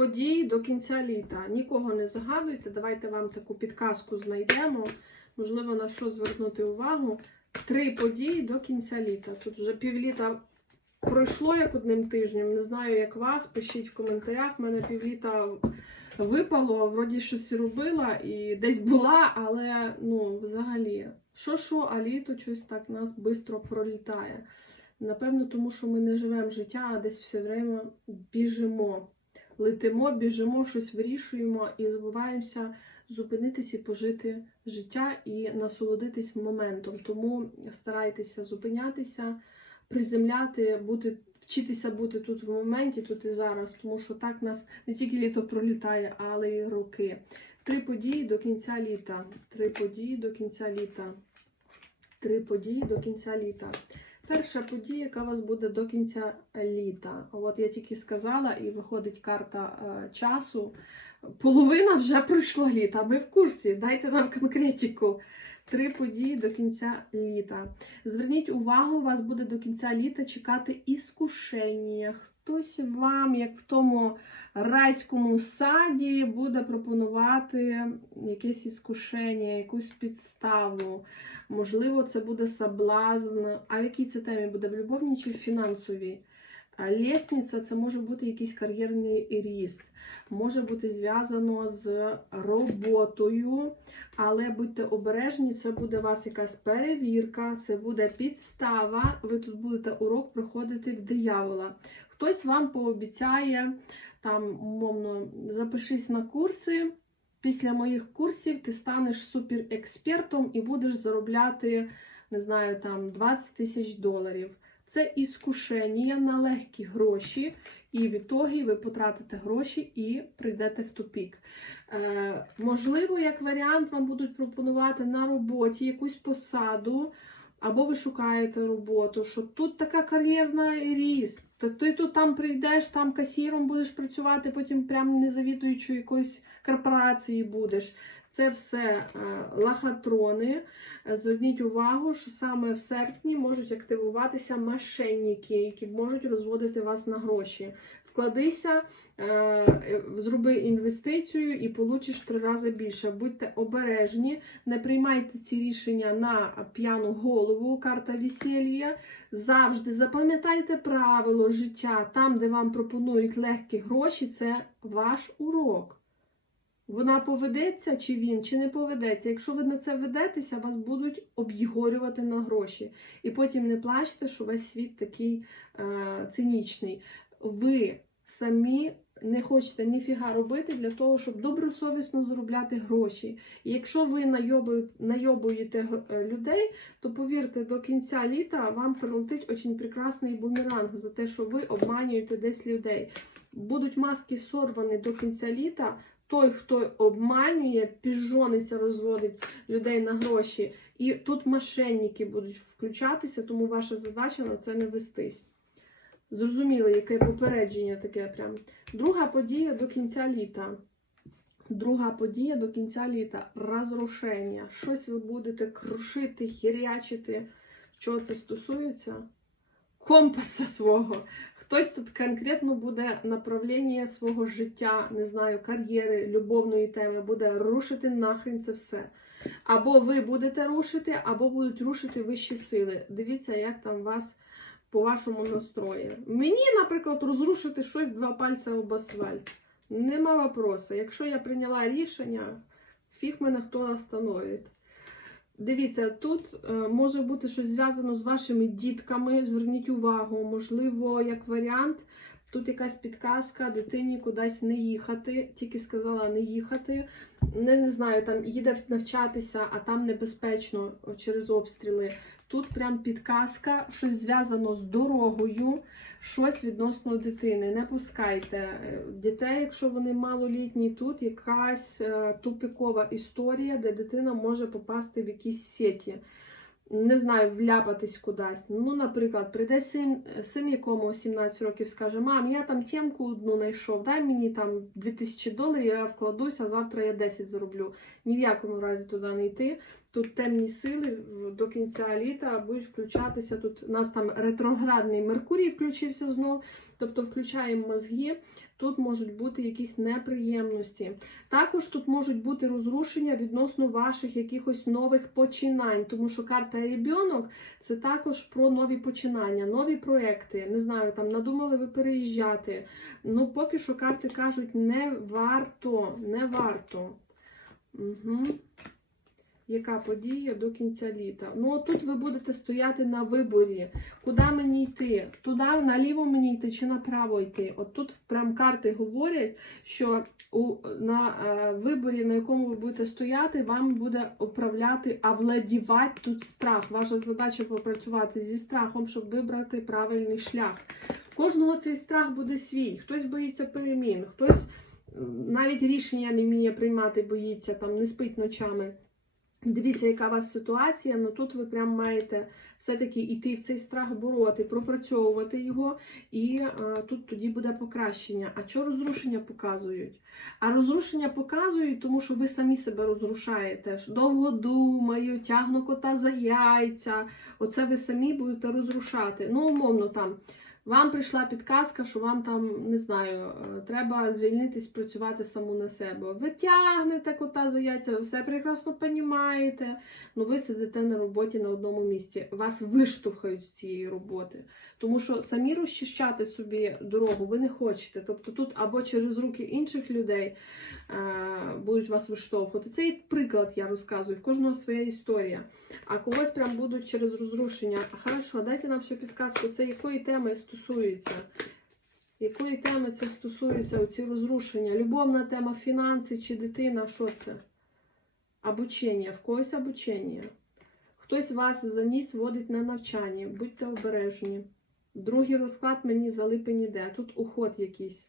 події до кінця літа. Нікого не загадуйте. Давайте вам таку підказку знайдемо. Можливо, на що звернути увагу. Три події до кінця літа. Тут вже півліта пройшло як одним тижнем. Не знаю, як вас. Пишіть в коментарях. У мене півліта випало, вроді щось робила і десь була, але ну, взагалі, що що, а літо щось так нас швидко пролітає. Напевно, тому що ми не живемо життя, а десь все время біжимо. Летимо, біжимо, щось вирішуємо і забуваємося зупинитись і пожити життя і насолодитись моментом. Тому старайтеся зупинятися, приземляти, бути, вчитися бути тут в моменті, тут і зараз, тому що так нас не тільки літо пролітає, але й роки. Три події до кінця літа. Три події до кінця літа. Три події до кінця літа. Перша подія, яка у вас буде до кінця літа. От я тільки сказала, і виходить карта е, часу. Половина вже пройшло літа. Ми в курсі. Дайте нам конкретику. Три події до кінця літа. Зверніть увагу, вас буде до кінця літа чекати іскушення. Хтось вам, як в тому райському саді, буде пропонувати якесь іскушення, якусь підставу. Можливо, це буде соблазн. А в якій це темі буде? В любовній чи в фінансовій? Лісниця це може бути якийсь кар'єрний ріст, може бути зв'язано з роботою, але будьте обережні, це буде у вас якась перевірка, це буде підстава. Ви тут будете урок проходити в диявола. Хтось вам пообіцяє, там, умовно, запишись на курси. Після моїх курсів ти станеш суперекспертом і будеш заробляти, не знаю, там 20 тисяч доларів. Це іскушення на легкі гроші, і в ітогі ви потратите гроші і прийдете в тупік. Е, можливо, як варіант, вам будуть пропонувати на роботі якусь посаду, або ви шукаєте роботу, що тут така кар'єрна ріст. Та ти тут там прийдеш, там касіром будеш працювати, потім прям не завідуючи якоїсь корпорації будеш. Це все е, лохотрони. Е, Зверніть увагу, що саме в серпні можуть активуватися мошенники, які можуть розводити вас на гроші. Вкладися, е, зроби інвестицію і получиш три рази більше. Будьте обережні, не приймайте ці рішення на п'яну голову, карта весілля. Завжди запам'ятайте правило життя. Там, де вам пропонують легкі гроші, це ваш урок. Вона поведеться, чи він, чи не поведеться. Якщо ви на це ведетеся, вас будуть об'єгорювати на гроші. І потім не плачте, що весь світ такий е, цинічний. Ви самі не хочете ніфіга робити для того, щоб добросовісно заробляти гроші. І якщо ви найобує- найобуєте людей, то повірте, до кінця літа вам прилетить дуже прекрасний бумеранг за те, що ви обманюєте десь людей. Будуть маски сорвані до кінця літа. Той, хто обманює, піжониться, розводить людей на гроші. І тут мошенники будуть включатися, тому ваша задача на це не вестись. Зрозуміли, яке попередження таке прям. Друга подія до кінця літа. Друга подія до кінця літа розрушення. Щось ви будете крушити, хірячити. Чого це стосується? Компаса свого. Хтось тут конкретно буде направлення свого життя, не знаю, кар'єри, любовної теми, буде рушити нахрен це все. Або ви будете рушити, або будуть рушити вищі сили. Дивіться, як там вас по вашому настрою. Мені, наприклад, розрушити щось два пальця об асфальт. Нема вопроса. Якщо я прийняла рішення, фіг мене хто остановить. Дивіться, тут е, може бути щось зв'язано з вашими дітками. Зверніть увагу, можливо, як варіант, тут якась підказка, дитині кудись не їхати. Тільки сказала не їхати. Не, не знаю, там їде навчатися, а там небезпечно через обстріли. Тут прям підказка, щось зв'язано з дорогою, щось відносно дитини. Не пускайте е, дітей, якщо вони малолітні. Тут якась тупікова тупикова історія, де дитина може попасти в якісь сеті. Не знаю, вляпатись кудись. Ну, наприклад, прийде син, син якому 17 років, скаже: Мам, я там тємку одну знайшов, дай мені там 2000 доларів, я вкладуся, а завтра я 10 зароблю. Ні в якому разі туди не йти. Тут темні сили до кінця літа будуть включатися. Тут у нас там ретроградний Меркурій включився знов, тобто включаємо мозги. Тут можуть бути якісь неприємності. Також тут можуть бути розрушення відносно ваших якихось нових починань, тому що карта ребенок це також про нові починання, нові проекти. Не знаю, там надумали ви переїжджати. Ну, поки що карти кажуть, не варто, не варто. Угу. Яка подія до кінця літа? Ну, тут ви будете стояти на виборі. Куди мені йти? Туди, наліво мені йти чи направо йти? От тут прям карти говорять, що у, на е, виборі, на якому ви будете стояти, вам буде управляти, а владівати тут страх. Ваша задача попрацювати зі страхом, щоб вибрати правильний шлях. Кожного цей страх буде свій. Хтось боїться перемін, хтось навіть рішення не вміє приймати, боїться, там не спить ночами. Дивіться, яка у вас ситуація, але тут ви прям маєте все-таки йти в цей страх бороти, пропрацьовувати його, і е, тут тоді буде покращення. А що розрушення показують? А розрушення показують, тому що ви самі себе розрушаєте. Довго думаю, тягну кота за яйця. Оце ви самі будете розрушати. Ну, умовно там. Вам прийшла підказка, що вам там, не знаю, е, треба звільнитись, працювати саму на себе. Ви тягнете кота за яйця, ви все прекрасно понімаєте, ну ви сидите на роботі на одному місці. Вас виштовхають з цієї роботи. Тому що самі розчищати собі дорогу ви не хочете. Тобто тут або через руки інших людей е, будуть вас виштовхувати. Це як приклад я розказую, в кожного своя історія. А когось прям будуть через розрушення. Хорошо, дайте нам ще підказку, це якої теми стосується? Якої теми це стосується, оці розрушення? Любовна тема, фінанси чи дитина, що це? Обучення, в когось обучення. Хтось вас заніс, водить на навчання, будьте обережні. Другий розклад мені за липень іде. Тут уход якийсь.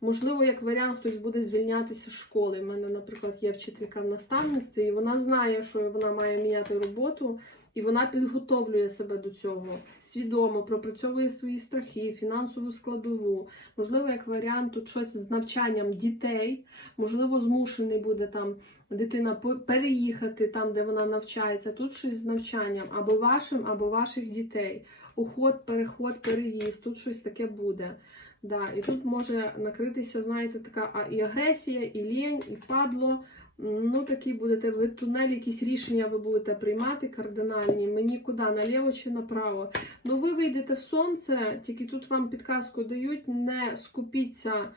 Можливо, як варіант, хтось буде звільнятися з школи. У мене, наприклад, є вчителька в наставництві, і вона знає, що вона має міняти роботу, і вона підготовлює себе до цього свідомо, пропрацьовує свої страхи, фінансову складову. Можливо, як варіант, тут щось з навчанням дітей, можливо, змушений буде там дитина переїхати там, де вона навчається. Тут щось з навчанням або вашим, або ваших дітей. Уход, переход, переїзд. Тут щось таке буде. Да, і тут може накритися, знаєте, така і агресія, і лінь, і падло. Ну, такі будете ви тунель, якісь рішення ви будете приймати кардинальні. Мені куди, наліво чи направо. Ну, ви вийдете в сонце, тільки тут вам підказку дають, не скупіться,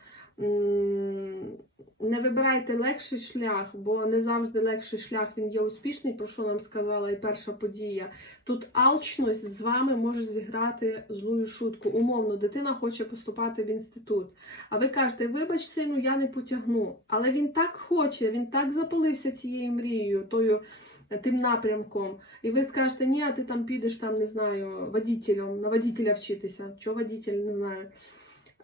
не вибирайте легший шлях, бо не завжди легший шлях він є успішний, про що нам сказала і перша подія. Тут алчність з вами може зіграти злую шутку. Умовно, дитина хоче поступати в інститут. А ви кажете, вибач, сину, я не потягну. Але він так хоче, він так запалився цією мрією, тою е, тим напрямком. І ви скажете, ні, а ти там підеш, там, не знаю, водителем, на водителя вчитися. Чого водитель, не знаю.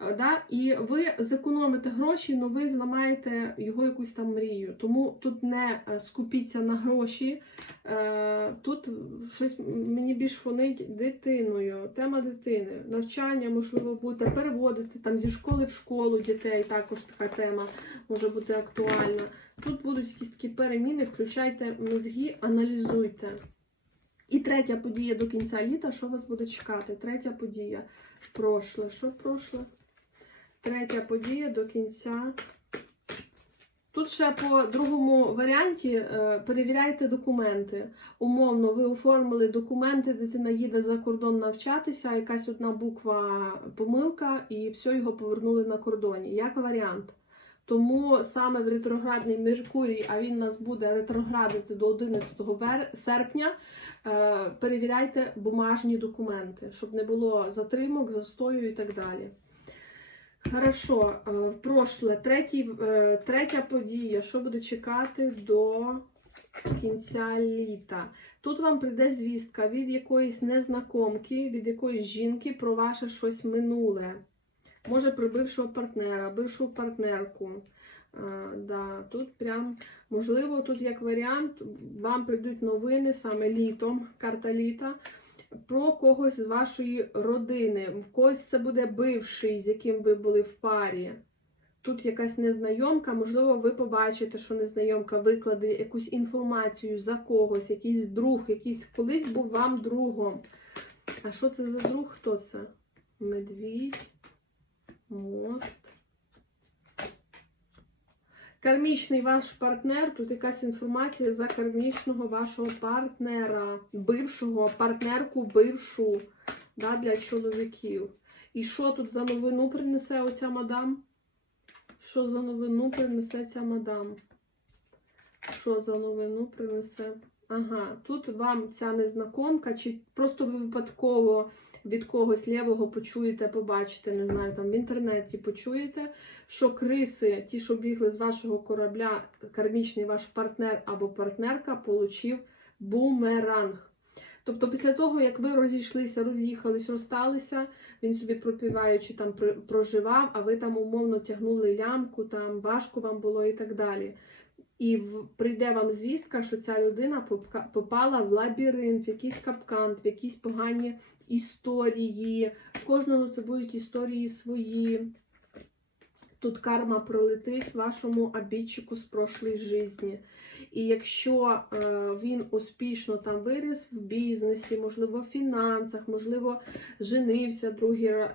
Е, Да? І ви зекономите гроші, але ви зламаєте його якусь там мрію. Тому тут не е, скупіться на гроші. Е, Тут щось мені більш фонить дитиною, тема дитини, навчання, можливо, будете переводити там зі школи в школу дітей, також така тема може бути актуальна. Тут будуть якісь такі переміни, включайте мозги, аналізуйте. І третя подія до кінця літа, що вас буде чекати? Третя подія. Прошле. Що прошле? Третя подія до кінця. Тут ще по другому варіанті е, перевіряйте документи. Умовно, ви оформили документи, дитина їде за кордон навчатися, якась одна буква помилка, і все його повернули на кордоні. Як варіант. Тому саме в ретроградний Меркурій, а він нас буде ретроградити до 11 вер- серпня, е, перевіряйте бумажні документи, щоб не було затримок, застою і так далі. Хорошо, е, прошле, третій, е, третя подія. Що буде чекати до кінця літа? Тут вам прийде звістка від якоїсь незнакомки, від якоїсь жінки про ваше щось минуле. Може, про бившого партнера, бившу партнерку. Е, да, тут прям, можливо, тут як варіант, вам прийдуть новини саме літом, карта літа про когось з вашої родини. В когось це буде бивший, з яким ви були в парі. Тут якась незнайомка, можливо, ви побачите, що незнайомка викладе якусь інформацію за когось, якийсь друг, якийсь колись був вам другом. А що це за друг? Хто це? Медвідь, мост. Кармічний ваш партнер, тут якась інформація за кармічного вашого партнера, бившого, партнерку, бившу да, для чоловіків. І що тут за новину принесе оця мадам? Що за новину принесе ця мадам? Що за новину принесе? Ага, тут вам ця незнакомка, чи просто ви випадково від когось лівого почуєте, побачите, не знаю, там в інтернеті почуєте, що криси, ті, що бігли з вашого корабля, кармічний ваш партнер або партнерка, получив бумеранг. Тобто, після того, як ви розійшлися, роз'їхались, розсталися, він собі пропіваючи там проживав, а ви там умовно тягнули лямку, там важко вам було і так далі. І прийде вам звістка, що ця людина попала в лабіринт, в якийсь капкан, в якісь погані історії. В кожного це будуть історії свої. Тут карма пролетить вашому обідчику з прошлої житті. І якщо е, він успішно там виріс в бізнесі, можливо, в фінансах, можливо, женився другий е,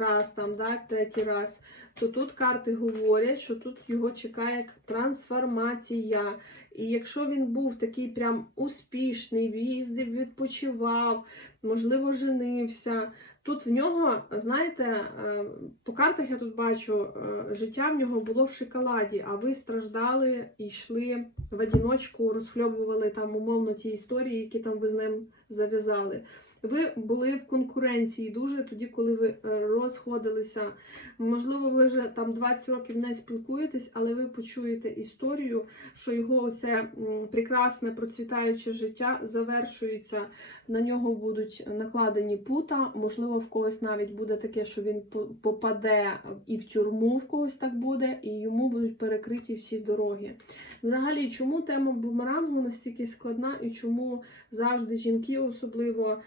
раз, там, да, третій раз, то тут карти говорять, що тут його чекає трансформація. І якщо він був такий прям успішний, їздив, відпочивав, можливо, женився. Тут в нього, знаєте, е, по картах я тут бачу, е, життя в нього було в шоколаді, а ви страждали і йшли в одіночку, розхльобували там умовно ті історії, які там ви з ним зав'язали. Ви були в конкуренції дуже тоді, коли ви е, розходилися. Можливо, ви вже там 20 років не спілкуєтесь, але ви почуєте історію, що його оце прекрасне процвітаюче життя завершується. На нього будуть накладені пута. Можливо, в когось навіть буде таке, що він попаде і в тюрму, в когось так буде, і йому будуть перекриті всі дороги. Взагалі, чому тема бумерангу настільки складна і чому завжди жінки особливо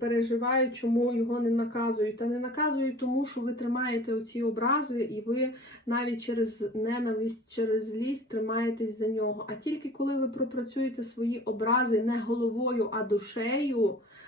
переживають, чому його не наказують? Та не наказують, тому що ви тримаєте оці образи, і ви навіть через ненависть, через злість тримаєтесь за нього. А тільки коли ви пропрацюєте свої образи не головою, а душею,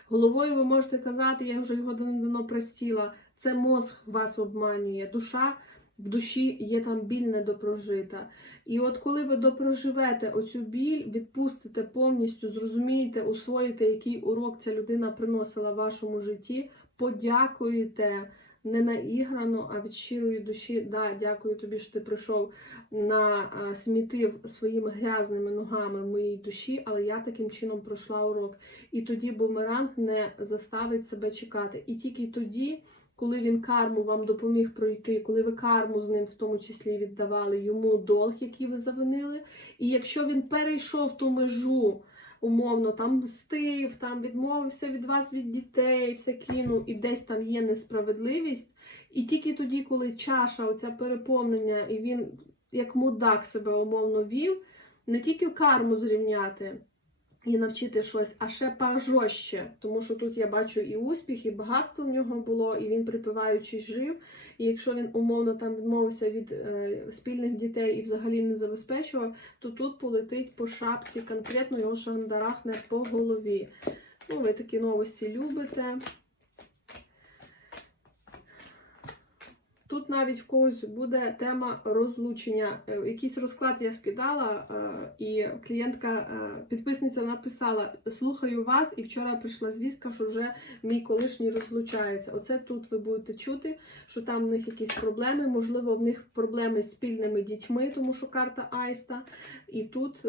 головою ви можете казати, я вже його давно простіла. Це мозг вас обманює. Душа в душі є там біль недопрожита. І от коли ви допроживете оцю біль, відпустите повністю, зрозумієте, усвоїте, який урок ця людина приносила в вашому житті, подякуєте не наіграно, а від щирої душі. Да, дякую тобі, що ти прийшов на смітив своїми грязними ногами моїй душі, але я таким чином пройшла урок. І тоді бумеранг не заставить себе чекати. І тільки тоді. Коли він карму вам допоміг пройти, коли ви карму з ним в тому числі віддавали йому долг, який ви завинили. І якщо він перейшов ту межу, умовно, там мстив, там відмовився від вас, від дітей, все кинув, і десь там є несправедливість. І тільки тоді, коли чаша, оця переповнення, і він як мудак себе умовно вів, не тільки карму зрівняти і навчити щось, а ще пожорстче. Тому що тут я бачу і успіх, і багатство в нього було, і він припиваючи жив. І якщо він умовно там відмовився від е, спільних дітей і взагалі не забезпечував, то тут полетить по шапці, конкретно його шандарахне по голові. Ну, ви такі новості любите. Тут навіть в когось буде тема розлучення. Е, Якийсь розклад я скидала, е, і клієнтка, е, підписниця написала: Слухаю вас, і вчора прийшла звістка, що вже мій колишній розлучається. Оце тут ви будете чути, що там в них якісь проблеми. Можливо, в них проблеми з спільними дітьми, тому що карта Айста. І тут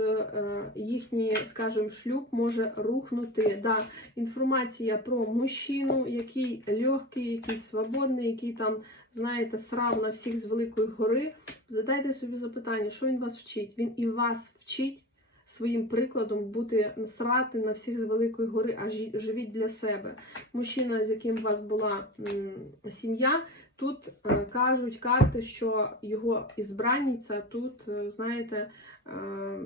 їхній, скажімо, шлюб може рухнути. Да, інформація про мужчину, який легкий, який свободний, який там знаєте, срав на всіх з Великої гори, задайте собі запитання, що він вас вчить. Він і вас вчить своїм прикладом бути срати на всіх з Великої гори, а живіть для себе. Мужчина, з яким у вас була сім'я, тут е, кажуть карти, що його ізбранниця тут, е, знаєте, е,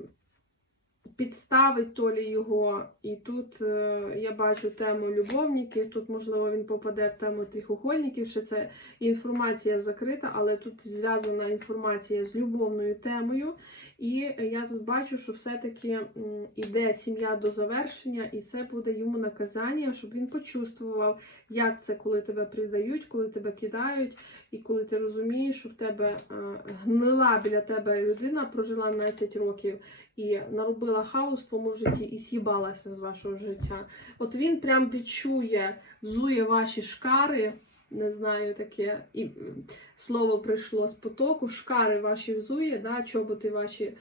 підставить Толі його. І тут е, я бачу тему любовників. Тут, можливо, він попаде в тему трихугольників, що це інформація закрита, але тут зв'язана інформація з любовною темою. І я тут бачу, що все-таки м, іде сім'я до завершення, і це буде йому наказання, щоб він почувствував, як це, коли тебе придають, коли тебе кидають, і коли ти розумієш, що в тебе е, гнила біля тебе людина, прожила 12 років і наробила хаос в твоєму житті і з'їбалася з вашого життя. От він прям відчує, взує ваші шкари. Не знаю, таке і слово прийшло з потоку, шкари ваші взує, да, чоботи ваші,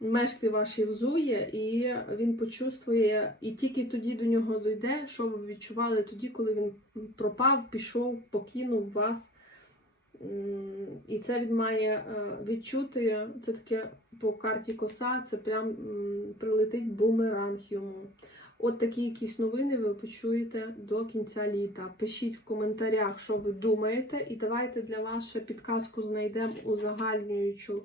мешти ваші взує, і він почувствує, і тільки тоді до нього дойде, що ви відчували тоді, коли він пропав, пішов, покинув вас. І це він має е, відчути, це таке по карті коса, це прям прилетить бумеранг йому. От такі якісь новини ви почуєте до кінця літа. Пишіть в коментарях, що ви думаєте, і давайте для вас підказку знайдемо узагальнюючу.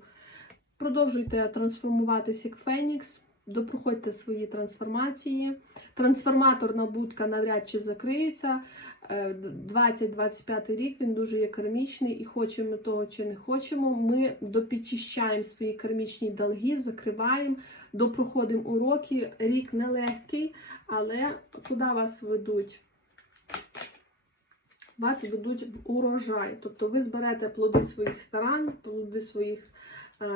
Продовжуйте трансформуватися як Фенікс, допроходьте свої трансформації. Трансформаторна будка навряд чи закриється. Е, 20-25 рік він дуже є кармічний, і хочемо того чи не хочемо. Ми допідчищаємо свої кармічні долги, закриваємо, допроходимо уроки. Рік нелегкий, але куди вас ведуть? Вас ведуть в урожай. Тобто ви зберете плоди своїх старань, плоди своїх е,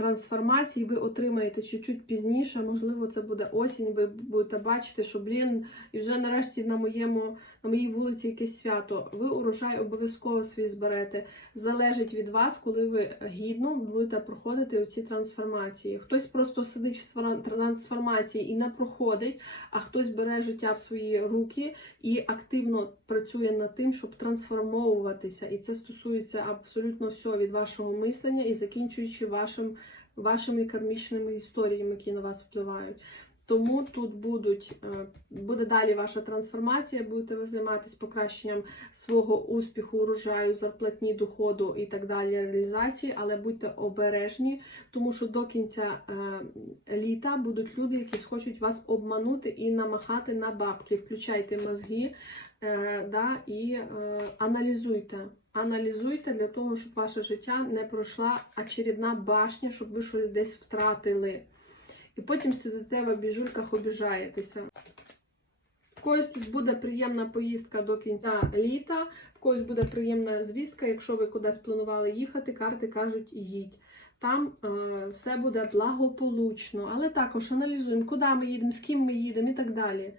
трансформацій, ви отримаєте чуть-чуть пізніше. Можливо, це буде осінь. Ви будете бачити, що блін, і вже нарешті на моєму на моїй вулиці якесь свято. Ви урожай обов'язково свій зберете. Залежить від вас, коли ви гідно будете проходити оці трансформації. Хтось просто сидить в трансформації і не проходить, а хтось бере життя в свої руки і активно працює над тим, щоб трансформовуватися. І це стосується абсолютно всього від вашого мислення і закінчуючи вашим, вашими кармічними історіями, які на вас впливають. Тому тут будуть, е, буде далі ваша трансформація, будете ви займатися покращенням свого успіху, урожаю, зарплатні, доходу і так далі, реалізації, але будьте обережні, тому що до кінця е, літа будуть люди, які схочуть вас обманути і намахати на бабки. Включайте мозги е, да, і аналізуйте. Аналізуйте для того, щоб ваше життя не пройшла очередна башня, щоб ви щось десь втратили. І потім сидите в обіжульках, обіжаєтеся. В когось тут буде приємна поїздка до кінця літа, в когось буде приємна звістка, якщо ви кудись планували їхати, карти кажуть їдь. Там е, все буде благополучно, але також аналізуємо, куди ми їдемо, з ким ми їдемо і так далі.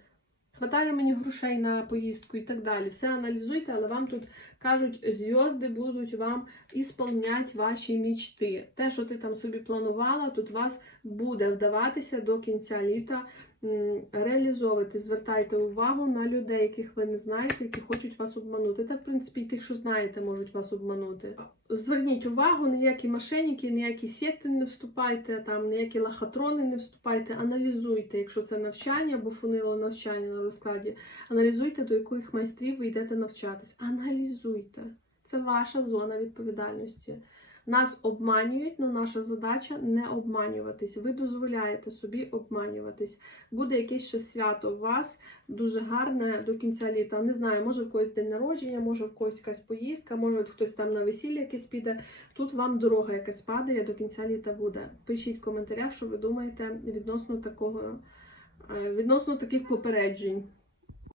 Хватає мені грошей на поїздку і так далі. Все аналізуйте, але вам тут кажуть, зв'язки будуть вам ісполнять ваші мічти. Те, що ти там собі планувала, тут вас буде вдаватися до кінця літа реалізовувати. Звертайте увагу на людей, яких ви не знаєте, які хочуть вас обманути. Та, в принципі, і тих, що знаєте, можуть вас обманути. Зверніть увагу, ніякі мошенники, ніякі секти не вступайте, там ніякі лохотрони не вступайте, аналізуйте, якщо це навчання або фунило навчання на розкладі. Аналізуйте, до яких майстрів ви йдете навчатись. Аналізуйте. Це ваша зона відповідальності. Нас обманюють, але наша задача не обманюватись. Ви дозволяєте собі обманюватись. Буде якесь ще свято у вас дуже гарне до кінця літа. Не знаю, може в когось день народження, може в когось якась поїздка, може хтось там на весілля якесь піде. Тут вам дорога якась падає, до кінця літа буде. Пишіть в коментарях, що ви думаєте відносно такого, е, відносно таких попереджень.